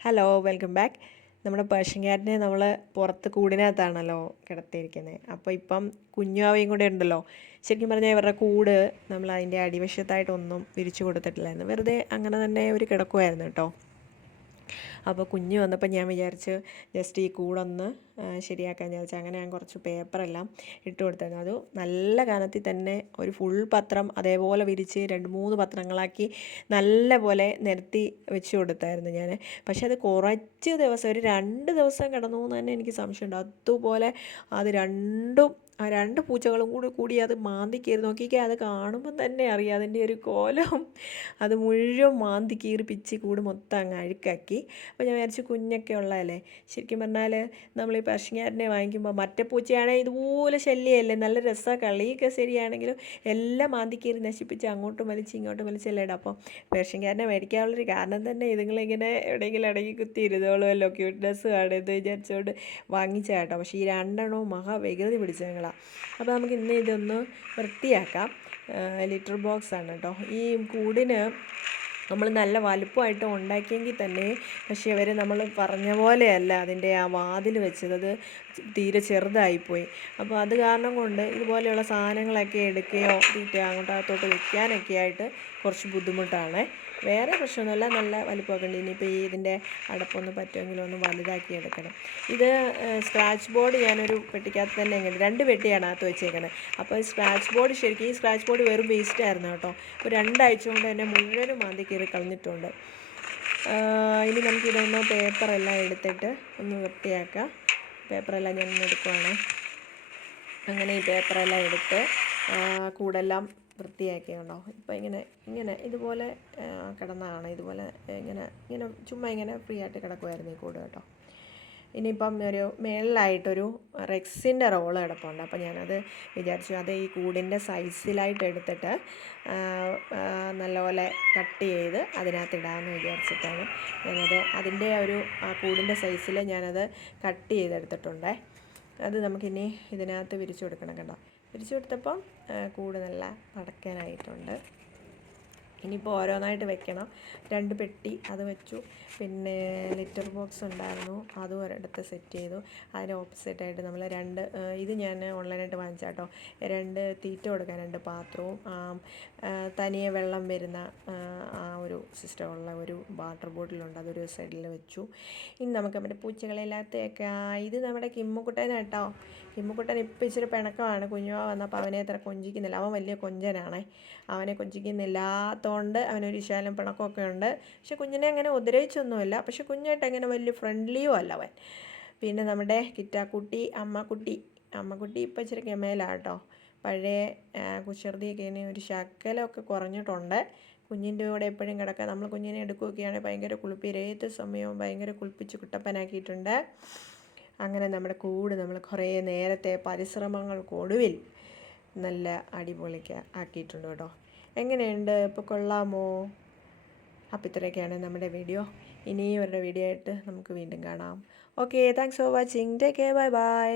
Hello welcome back നമ്മുടെ Persian ക്യാറ്റിനെ നമ്മൾ പുറത്ത് കൂടിനകത്താണല്ലോ കിടത്തിയിരിക്കുന്നത് അപ്പോൾ ഇപ്പം കുഞ്ഞാവയും കൂടെ ഉണ്ടല്ലോ. ശരിക്കും പറഞ്ഞാൽ ഇവരുടെ കൂട് നമ്മൾ അതിന്റെ അടിവശത്തായിട്ടൊന്നും വിരിച്ചു കൊടുത്തിട്ടില്ലായിരുന്നു. വെറുതെ അങ്ങനെ തന്നെ ഒരു കിടക്കുമായിരുന്നു കേട്ടോ. അപ്പോൾ കുഞ്ഞ് വന്നപ്പോൾ ഞാൻ വിചാരിച്ച് ജസ്റ്റ് ഈ കൂടൊന്ന് ശരിയാക്കാൻ വിചാരിച്ചു അങ്ങനെ ഞാൻ കുറച്ച് പേപ്പറെല്ലാം ഇട്ട് കൊടുത്തായിരുന്നു. അത് നല്ല കനത്തിൽ തന്നെ ഒരു ഫുൾ പത്രം അതേപോലെ വിരിച്ച് രണ്ട് മൂന്ന് പത്രങ്ങളാക്കി നല്ല പോലെ നിരത്തി വെച്ച് കൊടുത്തായിരുന്നു ഞാൻ. പക്ഷെ അത് കുറച്ച് ദിവസം ഒരു രണ്ട് ദിവസം കിടന്നു എന്ന് തന്നെ എനിക്ക് സംശയമുണ്ട്. അതുപോലെ അത് രണ്ടും ആ രണ്ട് പൂച്ചകളും കൂടി കൂടി അത് മാന്തി കയറി നോക്കിക്കാൻ അത് കാണുമ്പം തന്നെ അറിയാം അതിന്റെ ഒരു കോലം. അത് മുഴുവൻ മാന്തി കീറി പിച്ചി കൂട് മൊത്തം അങ്ങ് അഴുക്കാക്കി. അപ്പോൾ ഞാൻ വിചാരിച്ചു കുഞ്ഞൊക്കെ ഉള്ളതല്ലേ. ശരിക്കും പറഞ്ഞാൽ നമ്മൾ ഈ പശുങ്ങാരനെ വാങ്ങിക്കുമ്പോൾ മറ്റേ പൂച്ചയാണെങ്കിൽ ഇതുപോലെ ശല്യമല്ലേ നല്ല രസമാണ് കളിയൊക്കെ ശരിയാണെങ്കിലും എല്ലാം മാന്തിക്കേറി കീറി നശിപ്പിച്ച് അങ്ങോട്ടും വലിച്ച് ഇങ്ങോട്ടും വലിച്ചല്ലേ അപ്പോൾ പേർഷ്യൻകാരനെ മേടിക്കാനുള്ളൊരു കാരണം തന്നെ ഇതുങ്ങളിങ്ങനെ എവിടെയെങ്കിലും ഇടയ്ക്ക് കുത്തി ഇരുന്നോളുമല്ലോ. ക്യൂട്ട്നെസ് ഇത് വിചാരിച്ചുകൊണ്ട് വാങ്ങിച്ച കേട്ടോ പക്ഷേ ഈ രണ്ടെണ്ണവും മഹാവികൃതി പിടിച്ച ഞങ്ങളാണ് അപ്പോൾ നമുക്ക് ഇന്ന് ഇതൊന്ന് വൃത്തിയാക്കാം. ലിറ്റർ ബോക്സ് ആണ് കേട്ടോ ഈ കൂടിന് നമ്മൾ നല്ല വലുപ്പമായിട്ട് ഉണ്ടാക്കിയെങ്കിൽ തന്നെ പക്ഷേ അവർ നമ്മൾ പറഞ്ഞ പോലെയല്ല അതിന്റെ ആ വാതിൽ വെച്ചത്. അത് തീരെ ചെറുതായിപ്പോയി. അപ്പോൾ അത് കാരണം കൊണ്ട് ഇതുപോലെയുള്ള സാധനങ്ങളൊക്കെ എടുക്കുകയോ തീറ്റ അങ്ങോട്ടകത്തോട്ട് വെക്കാനൊക്കെ ആയിട്ട് കുറച്ച് ബുദ്ധിമുട്ടാണ്. വേറെ പ്രശ്നമൊന്നുമില്ല നല്ല വലിപ്പമൊക്കെ ഉണ്ട്. ഇനിയിപ്പോൾ ഈ ഇതിന്റെ അടപ്പൊന്ന് പറ്റുമെങ്കിലും ഒന്ന് വലുതാക്കി എടുക്കണം. ഇത് സ്ക്രാച്ച് ബോർഡ് ഞാനൊരു പെട്ടിക്കകത്ത് തന്നെ എങ്ങനെ രണ്ട് പെട്ടിയാണ് അകത്ത് വെച്ചേക്കുന്നത് അപ്പോൾ സ്ക്രാച്ച് ബോർഡ് ശരിക്കും ഈ സ്ക്രാച്ച് ബോർഡ് വെറും വേസ്റ്റ് ആയിരുന്നു കേട്ടോ. ഒരു രണ്ടാഴ്ച കൊണ്ട് തന്നെ മുഴുവനും മാന്തി കീറി കളഞ്ഞിട്ടുണ്ട്. ഇനി നമുക്കിതൊന്ന് പേപ്പറെല്ലാം എടുത്തിട്ട് ഒന്ന് വൃത്തിയാക്കാം. പേപ്പറെല്ലാം ഞാൻ എടുക്കുവാണ്. അങ്ങനെ ഈ പേപ്പറെല്ലാം എടുത്ത് കൂടെല്ലാം വൃത്തിയാക്കിയുണ്ടോ ഇപ്പോൾ ഇങ്ങനെ ഇങ്ങനെ ഇതുപോലെ കിടന്നതാണ് ഇതുപോലെ ഇങ്ങനെ ഇങ്ങനെ ചുമ്മാ ഇങ്ങനെ ഫ്രീ ആയിട്ട് കിടക്കുമായിരുന്നു ഈ കൂട് കേട്ടോ. ഇനിയിപ്പം ഒരു മേളിലായിട്ടൊരു റെക്സിന്റെ റോൾ കിടപ്പുണ്ട്. അപ്പോൾ ഞാനത് വിചാരിച്ചു അത് ഈ കൂടിന്റെ സൈസിലായിട്ട് എടുത്തിട്ട് നല്ലപോലെ കട്ട് ചെയ്ത് അതിനകത്ത് ഇടാമെന്ന് വിചാരിച്ചിട്ടാണ് ഞാനത് അതിന്റെ ഒരു കൂടിന്റെ സൈസിൽ ഞാനത് കട്ട് ചെയ്തെടുത്തിട്ടുണ്ട്. അത് നമുക്കിനി ഇതിനകത്ത് വിരിച്ചു കൊടുക്കണം കണ്ടോ വിരിച്ചു കൊടുത്തപ്പം കൂട് നല്ല ഇനിയിപ്പോൾ ഓരോന്നായിട്ട് വെക്കണം. രണ്ട് പെട്ടി അത് വെച്ചു. പിന്നെ ലിറ്റർ ബോക്സ് ഉണ്ടായിരുന്നു. അതും ഒരിടത്ത് സെറ്റ് ചെയ്തു. അതിന് ഓപ്പോസിറ്റായിട്ട് നമ്മൾ രണ്ട് ഇത് ഞാൻ ഓൺലൈനായിട്ട് വാങ്ങിച്ചാട്ടോ. രണ്ട് തീറ്റ കൊടുക്കാൻ രണ്ട് പാത്രവും തനിയെ വെള്ളം വരുന്ന ആ ഒരു സിസ്റ്റമുള്ള ഒരു വാട്ടർ ബോട്ടിലുണ്ട് അതൊരു സൈഡിൽ വെച്ചു. ഇനി നമുക്ക് നമ്മുടെ പൂച്ചകളെല്ലാത്തെയൊക്കെ ഇത് നമ്മുടെ കിമ്മുക്കുട്ടനാട്ടോ. കിമ്മുക്കുട്ടൻ ഇപ്പം ഇച്ചിരി പിണക്കമാണ്. കുഞ്ഞുവാ വന്നപ്പോൾ അവനെ അത്ര കൊഞ്ചിക്കുന്നില്ല. അവൻ വലിയ കൊഞ്ചനാണേ. അവനെ കൊഞ്ചിക്കുന്നില്ലാത്തതുകൊണ്ട് അവനൊരു ശാലം പിണക്കമൊക്കെ ഉണ്ട്. പക്ഷെ കുഞ്ഞിനെ അങ്ങനെ ഉപദ്രവിച്ചൊന്നുമില്ല. പക്ഷെ കുഞ്ഞായിട്ട് അങ്ങനെ വലിയ ഫ്രണ്ട്ലിയും അല്ല അവൻ. പിന്നെ നമ്മുടെ കിറ്റാക്കുട്ടി അമ്മക്കുട്ടി. അമ്മക്കുട്ടി ഇപ്പം ഇച്ചിരി കെമേലാണ് പഴയ കുസൃതിയൊക്കെ ഇനി ഒരു ശക്കലമൊക്കെ കുറഞ്ഞിട്ടുണ്ട്. കുഞ്ഞിന്റെ കൂടെ എപ്പോഴും കിടക്കുക നമ്മൾ കുഞ്ഞിനെ എടുക്കുകയൊക്കെയാണെങ്കിൽ ഭയങ്കര കുളിപ്പി ഏത് സമയവും ഭയങ്കര കുളിപ്പിച്ച് കുട്ടപ്പനാക്കിയിട്ടുണ്ട്. അങ്ങനെ നമ്മുടെ കൂട് നമ്മൾ കുറേ നേരത്തെ പരിശ്രമങ്ങൾക്കൊടുവിൽ നല്ല അടിപൊളിക്ക് ആക്കിയിട്ടുണ്ട് കേട്ടോ. എങ്ങനെയുണ്ട്? ഇപ്പോൾ കൊള്ളാമോ? അപ്പോൾ ഇത്രയൊക്കെയാണ് നമ്മുടെ വീഡിയോ. ഇനിയും ഒരു വീഡിയോ ആയിട്ട് നമുക്ക് വീണ്ടും കാണാം. Okay thanks for watching take care bye bye